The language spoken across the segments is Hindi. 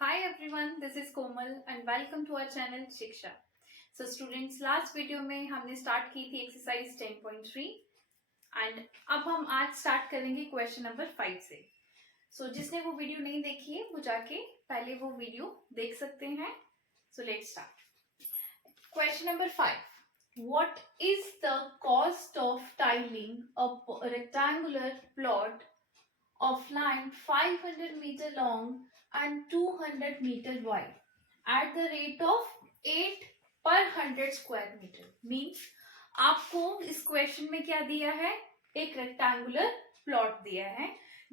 Hi everyone, this is Komal and welcome to our channel शिक्षा. So students, last video में हमने start की थी exercise 10.3 and अब हम आज start करेंगे question number 5 से. So जिसने वो video नहीं देखी है वो जाके पहले वो video देख सकते हैं. So let's start. Question number 5. What is the cost of tiling a rectangular plot of land 500 meter long and 200 meter wide at the rate of 8 per 100 square meter? Means आपको इस क्वेश्चन में क्या दिया है, एक रेक्टेंगुलर प्लॉट दिया है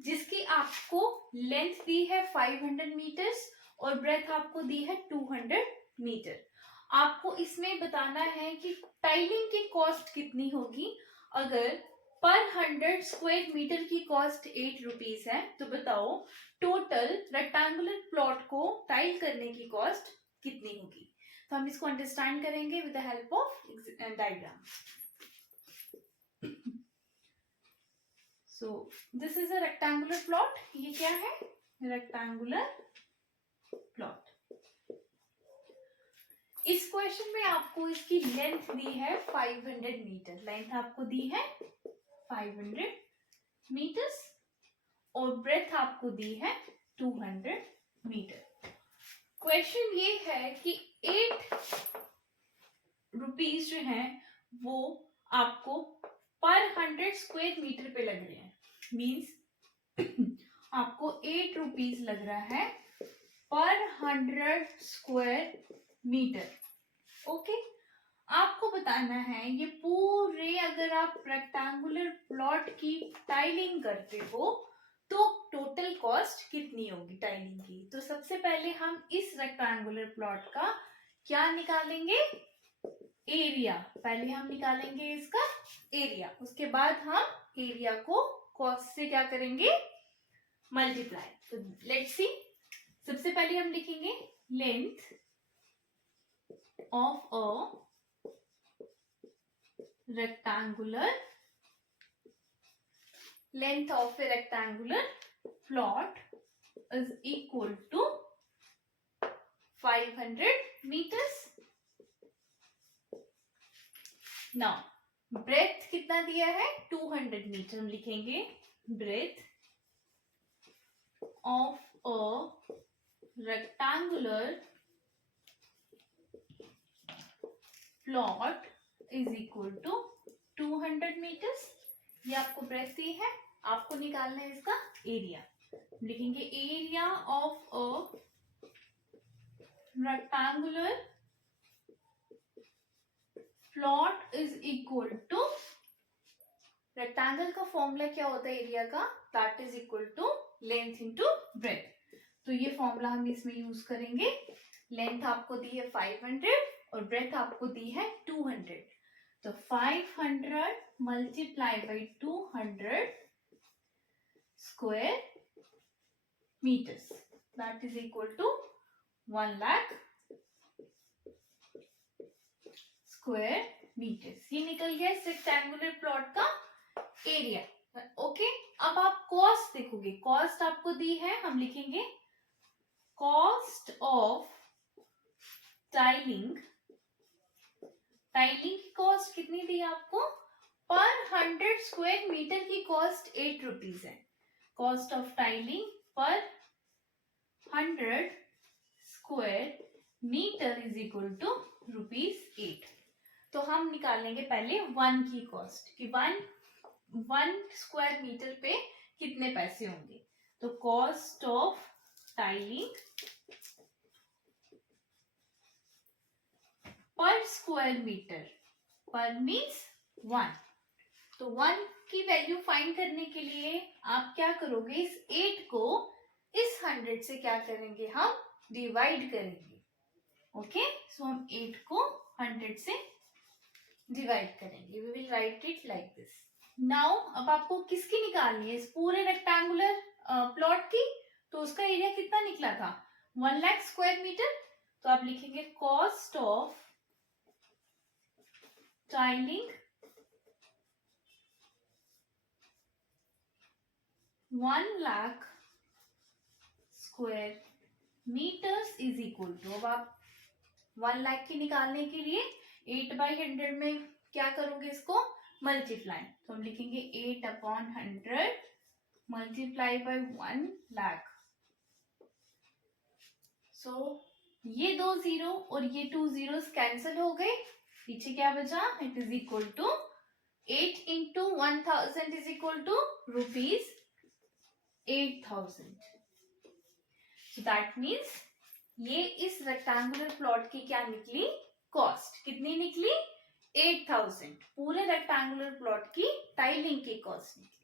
जिसकी आपको लेंथ दी है 500 मीटर्स और ब्रेथ आपको दी है 200 मीटर. आपको इसमें बताना है कि टाइलिंग की कॉस्ट कितनी होगी. अगर पर 100 स्क्वायर मीटर की कॉस्ट 8 रुपीज है तो बताओ टोटल रेक्टेंगुलर प्लॉट को टाइल करने की कॉस्ट कितनी होगी. तो हम इसको अंडरस्टैंड करेंगे with the help of diagram. So this is a rectangular plot. ये क्या है, रेक्टेंगुलर प्लॉट. इस क्वेश्चन में आपको इसकी लेंथ दी है 500 मीटर. लेंथ आपको दी है 500 मीटर्स और ब्रेथ आपको दी है 200 मीटर. क्वेश्चन ये है कि 8 रुपीज जो है वो आपको पर 100 स्क्वायर मीटर पे लग रहे हैं. मींस आपको 8 रुपीज लग रहा है पर 100 स्क्वायर मीटर. ओके, आपको बताना है ये पूरे, अगर आप रेक्टेंगुलर प्लॉट की टाइलिंग करते हो तो टोटल कॉस्ट कितनी होगी टाइलिंग की. तो सबसे पहले हम इस रेक्टेंगुलर प्लॉट का क्या निकालेंगे, एरिया. पहले हम निकालेंगे इसका एरिया, उसके बाद हम एरिया को कॉस्ट से क्या करेंगे, मल्टीप्लाई. तो लेट्स सी. सबसे पहले हम लिखेंगे length of a rectangular plot is equal to 500 meters. Now breadth कितना दिया है, 200 मीटर. हम लिखेंगे breadth of a rectangular plot is equal to 200 metres. ये आपको ब्रेथ दी है, आपको निकालना है इसका एरिया. लिखेंगे area of a rectangular plot is equal to, rectangle का फॉर्मूला क्या होता है एरिया का, that is equal to length into breadth. तो ये फॉर्मूला हम इसमें यूज करेंगे. लेंथ आपको दी है 500 और ब्रेथ आपको दी है 200. तो 500 multiply by 200 square metres, that is equal to 1 lakh square metres. ये निकल गया इस रेक्टेंगुलर प्लॉट का एरिया. ओके, अब आप कॉस्ट देखोगे. कॉस्ट आपको दी है, हम लिखेंगे कॉस्ट ऑफ टाइलिंग. टाइलिंग की कॉस्ट कितनी दी आपको, पर 100 स्क्वायर मीटर की कॉस्ट 8 रुपीज है. Cost of tiling per 100 square metre is equal to ₹8. तो हम निकालेंगे पहले 1 की कॉस्ट कि 1 स्क्वायर मीटर पे कितने पैसे होंगे. तो कॉस्ट ऑफ टाइलिंग पर स्क्वायर मीटर, पर मीन्स 1. तो 1 की वैल्यू फाइंड करने के लिए आप क्या करोगे, इस 8 को इस 100 से क्या करेंगे, हम डिवाइड करेंगे. ओके, सो हम 8 को 100 से डिवाइड करेंगे. We will write it like this. Now अब आपको किसकी निकालनी है, इस पूरे रेक्टेंगुलर प्लॉट की. तो उसका एरिया कितना निकला था, 1 लाख स्क्वायर मीटर. तो आप लिखेंगे cost of tiling 1 lakh square metres is equal to, अब आप 1 लाख की निकालने के लिए 8/100 में क्या करोगे, इसको मल्टीप्लाई, तो हम लिखेंगे 8/100 मल्टीप्लाई बाय 1 लाख। सो ये 2 जीरो और ये 2 जीरोस कैंसिल हो गए, पीछे क्या बचा, it is equal to 8 into 1000 is equal to ₹8000। So that means ये इस रेक्टेंगुलर प्लॉट की क्या निकली, कॉस्ट कितनी निकली, 8000। पूरे रेक्टेंगुलर प्लॉट की टाइलिंग की कॉस्ट निकली।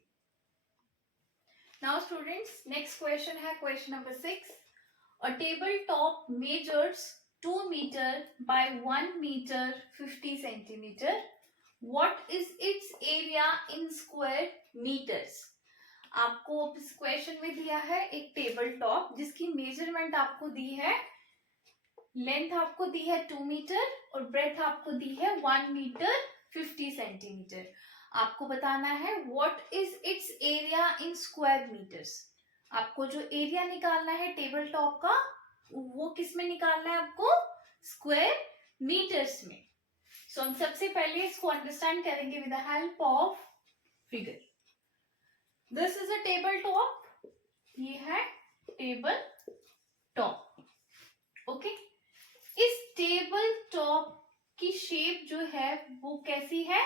नाउ स्टूडेंट्स नेक्स्ट क्वेश्चन है question number 6। A table top measures 2 meter by 1 meter 50 centimeter. What is its area in square meters? आपको इस क्वेश्चन में दिया है एक टेबल टॉप जिसकी मेजरमेंट आपको दी है, लेंथ आपको दी है 2 मीटर और ब्रेथ आपको दी है 1 मीटर 50 सेंटीमीटर। आपको बताना है what is its area in square metres. आपको जो एरिया निकालना है टेबल टॉप का वो किस में निकालना है, आपको स्क्वायर मीटर्स में। सो हम सबसे पहले इसको अंडरस्टैंड करेंगे with the help of figure. This is a table top, ये है टेबल टॉप। ओके, इस टेबल टॉप की शेप जो है वो कैसी है,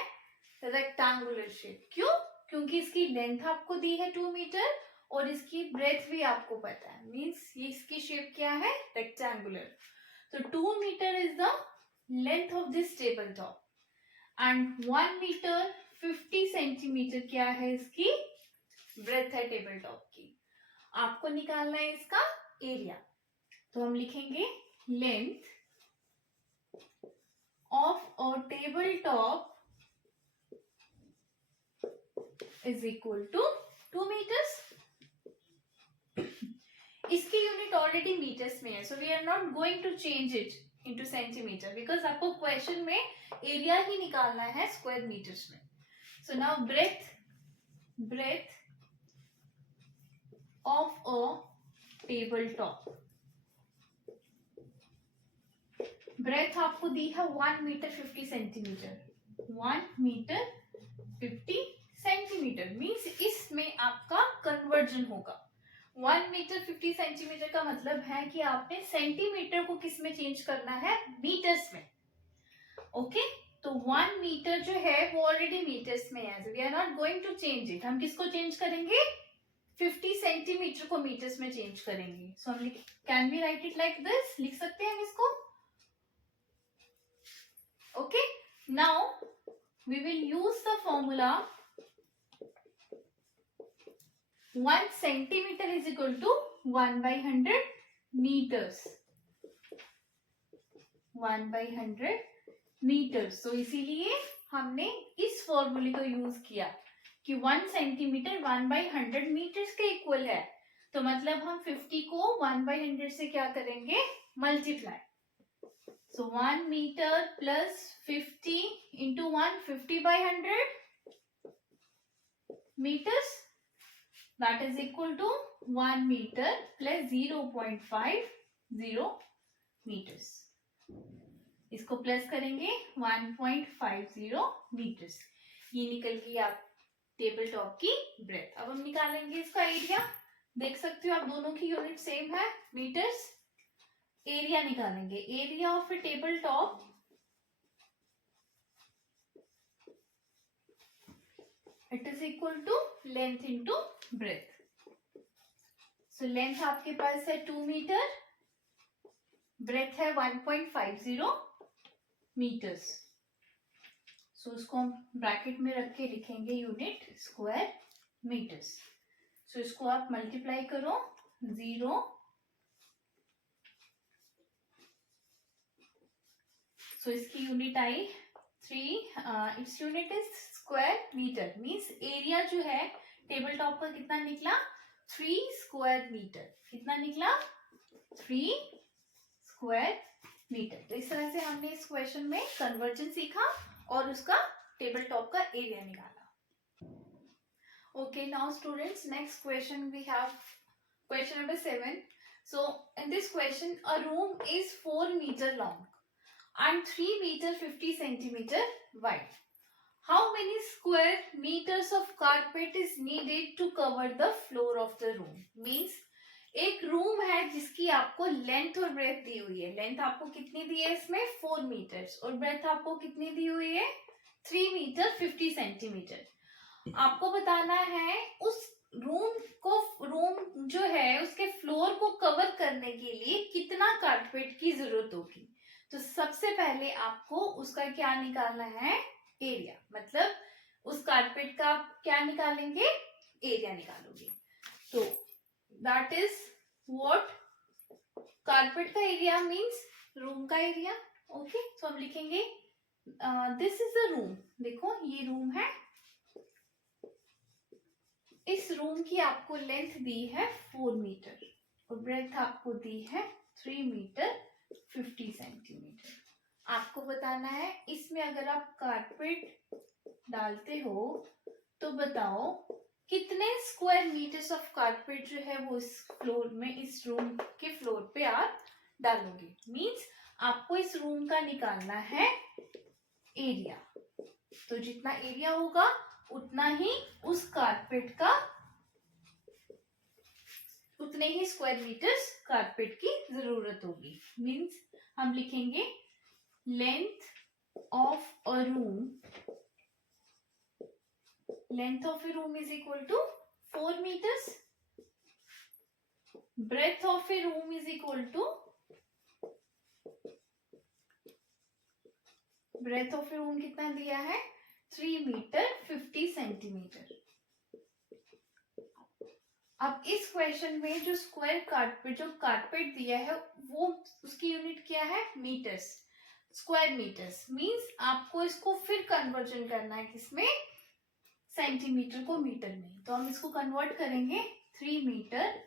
रेक्टेंगुलर शेप। क्यों, क्योंकि इसकी लेंथ आपको दी है 2 मीटर और इसकी ब्रेथ भी आपको पता है, मीन्स ये इसकी शेप क्या है, रेक्टेंगुलर। तो 2 metre is the length of this table top and 1 metre 50 centimetre क्या है, इसकी ब्रेथ है टेबल टॉप की। आपको निकालना है इसका एरिया, तो हम लिखेंगे length of a table top is equal to 2 metres. इसकी यूनिट ऑलरेडी मीटर्स में है, so we are not going to change it into centimetre because आपको क्वेश्चन में एरिया ही निकालना है स्क्वायर मीटर्स में। So now breadth of a table top, breadth आपको दी है 1 metre 50 centimetre, 1 metre 50 centimetre means इसमें आपका कन्वर्जन होगा। 1 मीटर 50 सेंटीमीटर का मतलब है कि आपने सेंटीमीटर को किस में चेंज करना है, मीटर्स में। ओके, तो 1 मीटर जो है वो ऑलरेडी मीटर्स में है, we are not going to change it. हम किसको चेंज करेंगे, 50 सेंटीमीटर को मीटर्स में चेंज करेंगे। सो हम can we write it like this, लिख सकते हैं हम इसको। Okay, now we will use the formula 1 centimetre is equal to 1/100 metres, 1/100 metres. तो इसीलिए हमने इस फॉर्मूले को यूज किया कि 1 सेंटीमीटर 1/100 मीटर्स के इक्वल है। तो मतलब हम 50 को 1/100 से क्या करेंगे, multiply. So 1 metre plus 50 into 1 50/100 meters, that is equal to 1 meter plus 0.50 meters. इसको प्लस करेंगे 1.50 meters। ये निकल गई आप टेबल टॉप की ब्रेथ। अब हम निकालेंगे इसका एरिया। देख सकते हो आप दोनों की यूनिट सेम है, मीटर्स। एरिया निकालेंगे, area of a table top it is equal to length into breadth. So length आपके पास है 2 मीटर, ब्रेथ है 1.50 मीटर्स। सो उसको हम ब्रैकेट में रख के लिखेंगे यूनिट स्क्वायर मीटर्स। सो इसको आप मल्टीप्लाई करो 0, सो इसकी यूनिट आई 3, its unit is square metre, means area जो है टेबल टॉप का कितना निकला, 3 स्क्वायर मीटर। कितना निकला, 3 स्क्वायर मीटर। तो इस तरह से हमने इस क्वेश्चन में कन्वर्जन सीखा और उसका टेबल टॉप का एरिया निकाला। Okay, now students next question we have question number 7। So in this question, a room is 4 meter long and 3 meter 50 centimeter wide. How many square meters of carpet is needed to cover the floor of the room? Means एक रूम है जिसकी आपको लेंथ और ब्रेथ दी हुई है. लेंथ आपको कितनी दी है इसमें 4 मीटर्स और ब्रेथ आपको कितनी दी हुई है 3 मीटर 50 सेंटीमीटर. आपको बताना है उस रूम जो है उसके फ्लोर को कवर करने के लिए कितना कारपेट की जरूरत होगी. तो सबसे पहले आपको उसका क्या निकालना है एरिया. मतलब उस कारपेट का आप क्या निकालेंगे एरिया निकालोगे. तो दैट इज व्हाट कारपेट का एरिया मींस रूम का एरिया. ओके, तो हम लिखेंगे दिस इज द रूम. देखो ये रूम है. इस रूम की आपको लेंथ दी है 4 मीटर और ब्रेथ आपको दी है 3 मीटर 50 सेंटीमीटर. आपको बताना है इसमें अगर आप कारपेट डालते हो तो बताओ कितने स्क्वायर मीटर्स ऑफ कारपेट जो है वो इस फ्लोर में इस रूम के फ्लोर पे आप डालोगे. मींस आपको इस रूम का निकालना है एरिया. तो जितना एरिया होगा उतना ही उस कारपेट का उतने ही स्क्वायर मीटर्स कारपेट की जरूरत होगी. मींस हम लिखेंगे length of a room is equal to 4 meters. Breadth of a room is equal to breadth of a room कितना दिया है 3 मीटर 50 सेंटीमीटर. अब इस क्वेश्चन में जो कारपेट दिया है वो उसकी यूनिट क्या है मीटर्स. स्क्वायर मीटर्स मींस आपको इसको फिर कन्वर्जन करना है किसमें सेंटीमीटर को मीटर में. तो हम इसको कन्वर्ट करेंगे 3 मीटर.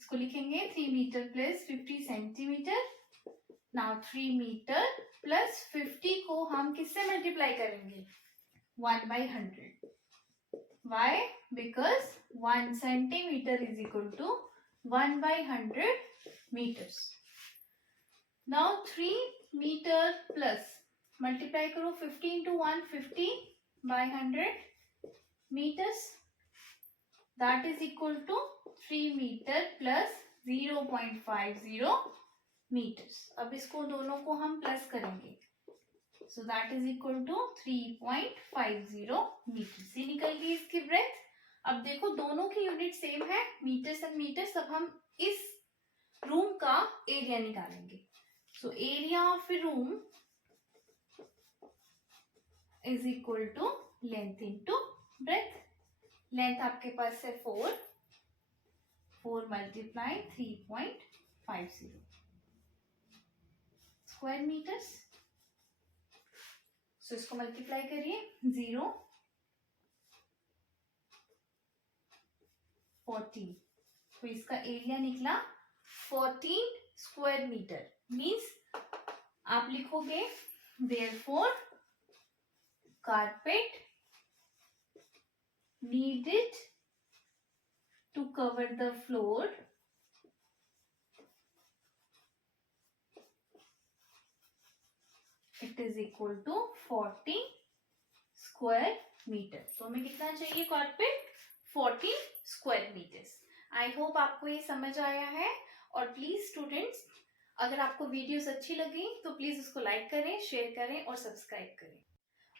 इसको लिखेंगे 3 metre plus 50 centimetre. Now 3 metre plus 50 को हम किससे मल्टीप्लाई करेंगे 1/100. Why? Because 1 centimeter is equal to 1/100 meters. Now 3 meter plus multiply करो 50 into 1 50/100 meters. That is equal to 3 meter plus 0.50 meters. अब इसको दोनों को हम प्लस करेंगे. So that is equal to 3.50 meters. ये निकल गई इसकी ब्रेथ. अब देखो दोनों की यूनिट सेम है मीटर्स एंड मीटर्स. अब हम इस रूम का एरिया निकालेंगे. So area of a room is equal to length into breadth. Length आपके पास है 4 मल्टीप्लाई 3.50 स्क्वायर मीटर्स. सो इसको मल्टीप्लाई करिए 0 14. तो इसका एरिया निकला 14 स्क्वायर मीटर. मींस आप लिखोगे therefore carpet needed to cover the floor it is equal to 40 square meter. तो हमें कितना चाहिए carpet 40 square metres. I hope आपको ये समझ आया है. और प्लीज स्टूडेंट्स अगर आपको वीडियोस अच्छी लगी तो प्लीज उसको लाइक करें, शेयर करें और सब्सक्राइब करें.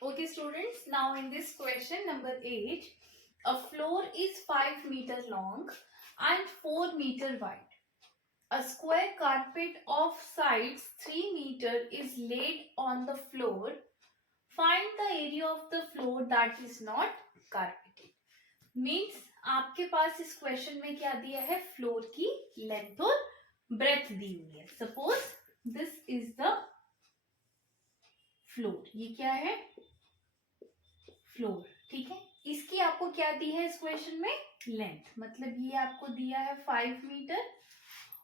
Okay students, now in this question number 8, a floor is 5 meter long and 4 meter wide. A square carpet of sides 3 meter is laid on the floor. Find the area of the floor that is not carpeted. Means आपके पास इस क्वेश्चन में क्या दिया है फ्लोर की लेंथ और ब्रेथ दी हुई है. Suppose this is the floor. ये क्या है फ्लोर. ठीक है, इसकी आपको क्या दी है इस क्वेश्चन में लेंथ. मतलब ये आपको दिया है 5 मीटर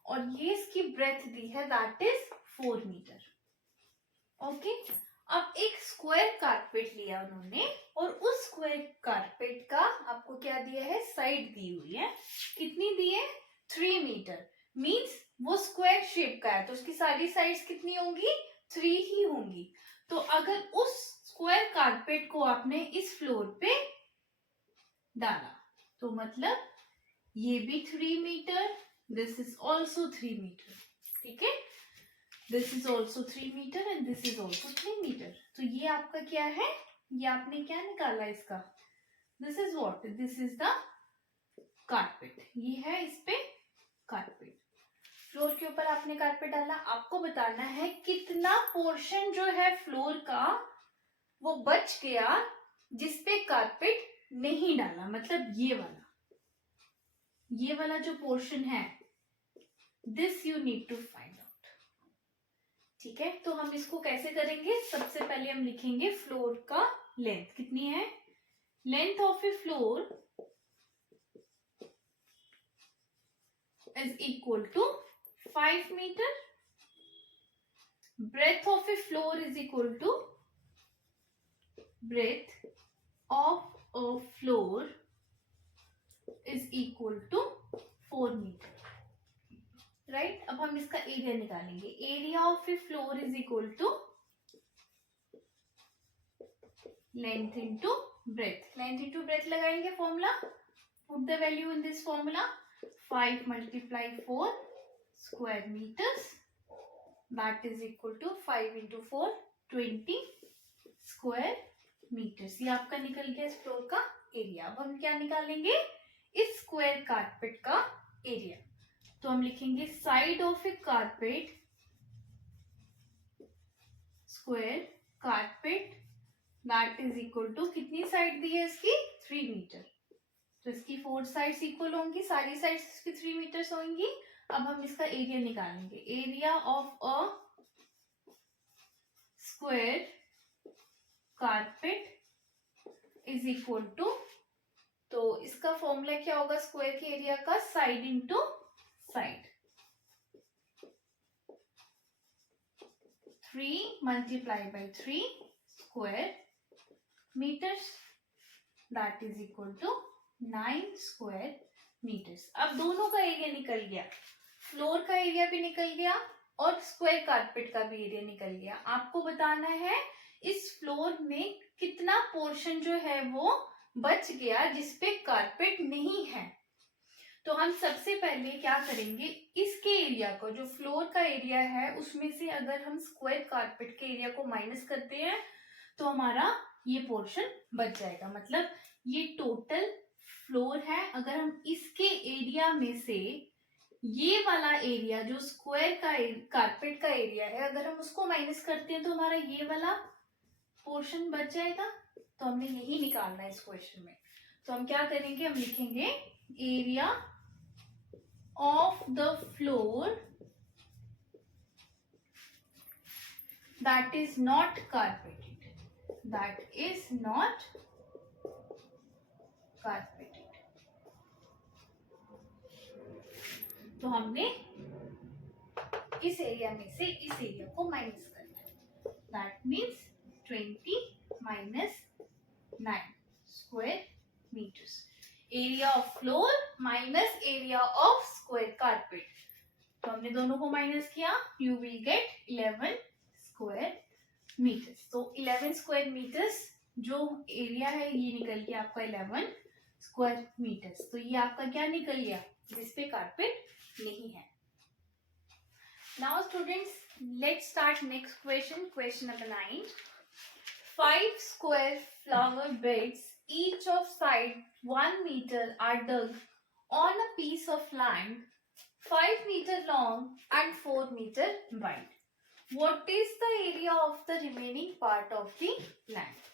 और ये इसकी ब्रेथ दी है दैट इज 4 मीटर. ओके, अब एक स्क्वायर कारपेट लिया उन्होंने और उस स्क्वायर कारपेट का आपको क्या दिया है साइड दी हुई है. कितनी दी है 3 मीटर. मींस वो स्क्वायर शेप का है तो उसकी सारी साइड्स कितनी होंगी, 3 ही होंगी। तो अगर उस स्क्वायर कारपेट को आपने इस फ्लोर पे डाला तो मतलब ये भी 3 metre, this is also 3 metre, ठीक है, this is also 3 metre and this is also 3 metre. तो ये आपका क्या है, ये आपने क्या निकाला इसका, this is what, this is the carpet, ये है इस पे कारपेट, फ्लोर के ऊपर आपने कारपेट डाला। आपको बताना है कितना पोर्शन जो है फ्लोर का वो बच गया जिसपे कारपेट नहीं डाला, मतलब ये वाला जो पोर्शन है, this you need to find out, ठीक है। तो हम इसको कैसे करेंगे, सबसे पहले हम लिखेंगे फ्लोर का लेंथ कितनी है, length of a floor is equal to 5 metre, breadth of a floor is equal to breadth of a floor is equal to 4 metre, right. अब हम इसका एरिया निकालेंगे, area of a floor is equal to length into breadth, length into breadth लगाएंगे formula, put the value in this formula, 5 multiply 4 square meters that is equal to 5 into 4 20 square meters। ये आपका निकल गया इस फ्लोर का एरिया। अब हम क्या निकालेंगे, इस स्क्वायर कारपेट का एरिया। तो हम लिखेंगे side of a carpet, square carpet that is equal to, कितनी साइड दी है इसकी, 3 मीटर, तो इसकी 4 साइड्स इक्वल होंगी, सारी साइड्स इसकी 3 मीटर्स होंगी। अब हम इसका एरिया निकालेंगे, area of a square carpet is equal to, तो इसका फॉर्मूला क्या होगा स्क्वायर के एरिया का, side into side, 3 multiply by 3 square meters that is equal to 9 square meters। अब दोनों का एरिया निकल गया, फ्लोर का एरिया भी निकल गया और स्क्वायर कारपेट का भी एरिया निकल गया। आपको बताना है इस फ्लोर में कितना पोर्शन जो है वो बच गया जिसपे कारपेट नहीं है। तो हम सबसे पहले क्या करेंगे, इसके एरिया को, जो फ्लोर का एरिया है उसमें से अगर हम स्क्वायर कारपेट के एरिया को माइनस करते हैं तो हमारा ये पोर्शन बच जाएगा। मतलब ये टोटल फ्लोर है, अगर हम इसके एरिया में से ये वाला एरिया जो स्क्वायर का कारपेट का एरिया है, अगर हम उसको माइनस करते हैं तो हमारा ये वाला पोर्शन बच जाएगा। तो हमने यही निकालना है इस क्वेश्चन में। तो हम क्या करेंगे, हम लिखेंगे area of the floor that is not carpeted, that is not carpeted. तो हमने इस एरिया में से इस एरिया को माइनस करना है, that means 20 minus 9 square meters, area of floor minus area of square carpet. तो हमने दोनों को माइनस किया, you will get 11 square metres. तो 11 स्क्वायर मीटर्स जो एरिया है ये निकल गया आपका 11 स्क्वायर मीटर्स। तो ये आपका क्या निकल गया, जिसपे कारपेट नहीं है। Now students let's start next question, question number 9। 5 square flower beds each of side 1 meter are dug on a piece of land 5 meter long and 4 meter wide. What is the area of the remaining part of the land?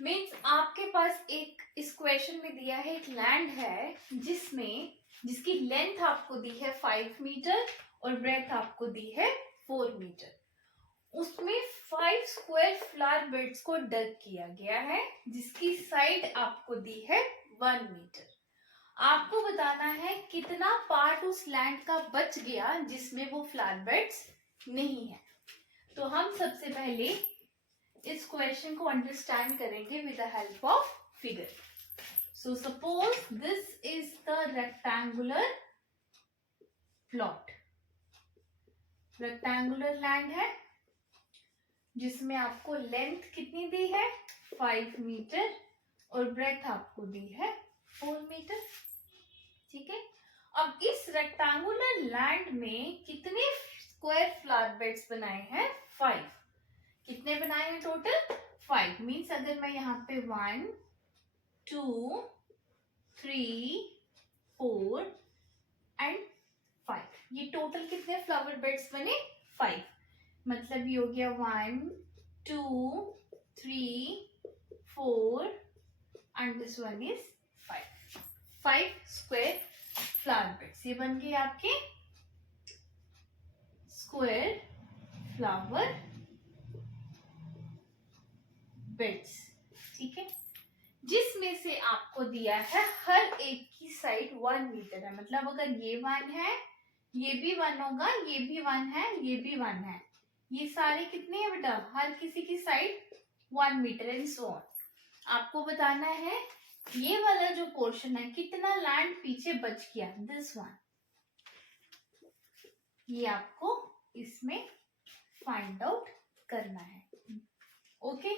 Means आपके पास एक इस क्वेश्चन में दिया है, एक लैंड है जिसकी लेंथ आपको दी है 5 मीटर और ब्रेथ आपको दी है 4 मीटर। उसमें 5 स्क्वायर फ्लावर बेड्स को डग किया गया है जिसकी साइड आपको दी है 1 मीटर। आपको बताना है कितना पार्ट उस लैंड का बच गया जिसमें वो फ्लावर बेड्स नहीं है। तो हम सबसे पहले इस क्वेश्चन को अंडरस्टैंड करेंगे with the help of figure. So suppose this is the rectangular plot, rectangular land है जिसमें आपको लेंथ कितनी दी है 5 मीटर और ब्रेथ आपको दी है 4 मीटर। ठीक है, अब इस रेक्टेंगुलर लैंड में कितने स्क्वायर फ्लावर बेड्स बनाए हैं 5। कितने बनाए हैं टोटल 5। मीन्स अगर मैं यहाँ पे 1 2 3 4 एंड 5, ये टोटल कितने फ्लावर बेड्स बने 5। मतलब ये हो गया 1 2 3 4 and this one is 5 square flower beds. ये बन गए आपके स्क्वायर फ्लावर बेड्स। ठीक है, जिसमें से आपको दिया है हर एक की साइड 1 मीटर है। मतलब अगर ये 1 है, ये भी 1 होगा, ये भी 1 है, ये भी 1 है, ये सारे कितने हैं बेटा, हर किसी की side 1 metre and so on. आपको बताना है ये वाला जो पोर्शन है कितना लैंड पीछे बच गया, दिस वन, ये आपको इसमें फाइंड आउट करना है। ओके,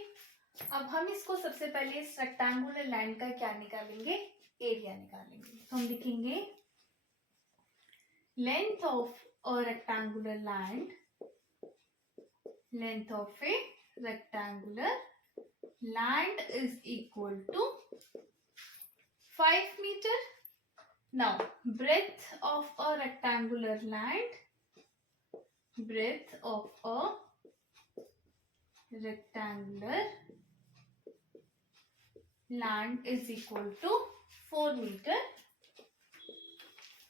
अब हम इसको सबसे पहले इस रेक्टेंगुलर लैंड का क्या निकालेंगे, एरिया निकालेंगे। तो हम लिखेंगे length of a rectangular land, length of a rectangular land is equal to 5 meter. Now breadth of a rectangular land, breadth of a rectangular land is equal to 4 meter.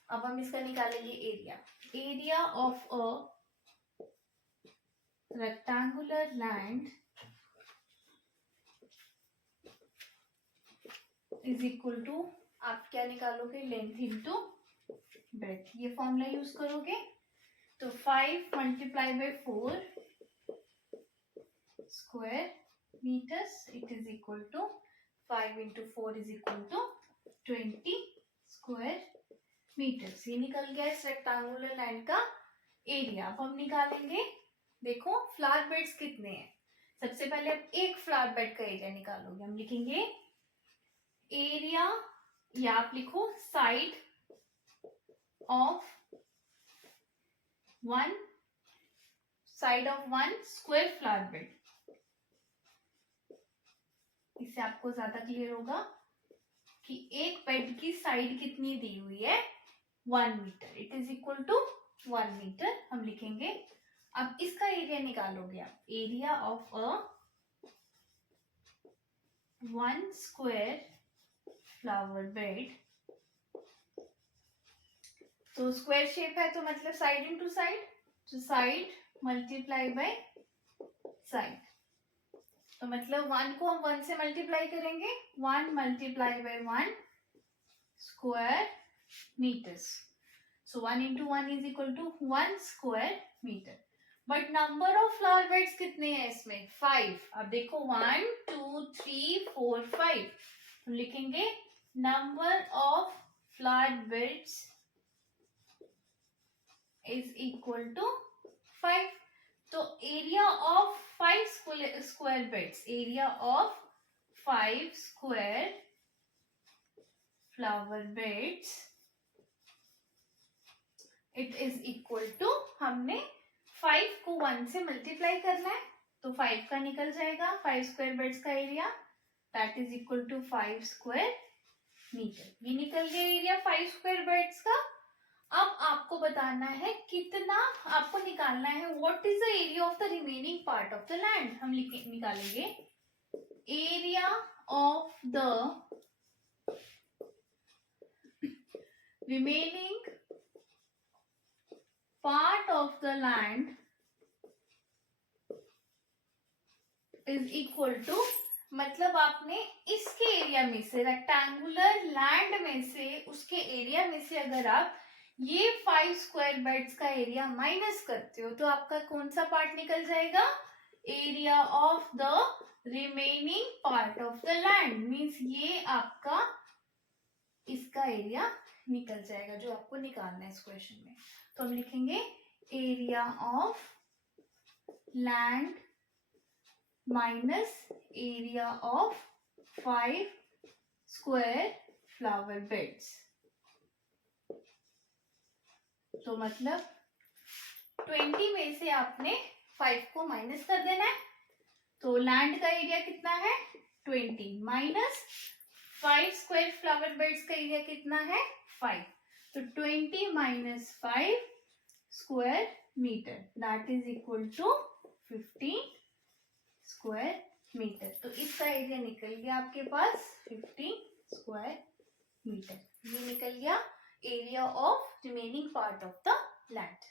अब हम इसका निकालेंगे area. Area of a rectangular land is equal to, आप क्या निकालोगे, लेंथ इंटू ब्रेथ, ये फॉर्मूला यूज करोगे। तो 5 multiply by 4 square metres, it is equal to 5 into 4 is equal to 20 square metres. ये निकल गया इस रेक्टेंगुलर लैंड का एरिया। अब हम निकालेंगे, देखो फ्लावर बेड्स कितने हैं। सबसे पहले आप एक फ्लावर बेड का एरिया निकालोगे। हम लिखेंगे एरिया, या आप लिखो side of 1 square flower bed. इससे आपको ज्यादा क्लियर होगा कि एक बेड की साइड कितनी दी हुई है 1 metre, it is equal to 1 metre. हम लिखेंगे, अब इसका एरिया निकालोगे आप, area of a 1 square flower bed. तो स्क्वायर शेप है तो मतलब साइड इनटू साइड, तो साइड मल्टीप्लाई बाय साइड। तो मतलब 1 को हम 1 से मल्टीप्लाई करेंगे, 1 multiply by 1 square metres. So 1 into 1 is equal to 1 square metre. But number of flower beds कितने हैं इसमें 5। अब देखो 1 2 3 4 5, हम लिखेंगे number of flower beds is equal to 5। तो area of 5 square beds, area of 5 square flower beds, it is equal to, हमने 5 को 1 से मल्टीप्लाई करना है तो 5 का निकल जाएगा 5 स्क्वायर बेड्स का area, that is equal to 5 square metre. ये निकल गया एरिया 5 स्क्वायर बेड्स का। अब आपको बताना है कितना आपको निकालना है, what is the area of the remaining part of the land. हम निकालेंगे area of the remaining part of the land is equal to, मतलब आपने इसके एरिया में से, रेक्टेंगुलर लैंड में से, उसके एरिया में से अगर आप ये 5 स्क्वायर बेड्स का एरिया माइनस करते हो तो आपका कौन सा पार्ट निकल जाएगा, area of the remaining part of the land. Means ये आपका इसका एरिया निकल जाएगा जो आपको निकालना है इस क्वेश्चन में। तो हम लिखेंगे area of land minus area of 5 square flower beds. तो मतलब 20 में से आपने 5 को माइनस कर देना है। तो लैंड का एरिया कितना है 20 माइनस 5 स्क्वायर फ्लावर बेड्स का एरिया कितना है 5। तो 20 minus 5 square metre that is equal to 15 square metre. तो इसका एरिया निकल गया आपके पास 15 स्क्वायर मीटर। ये निकल गया area of remaining part of the land.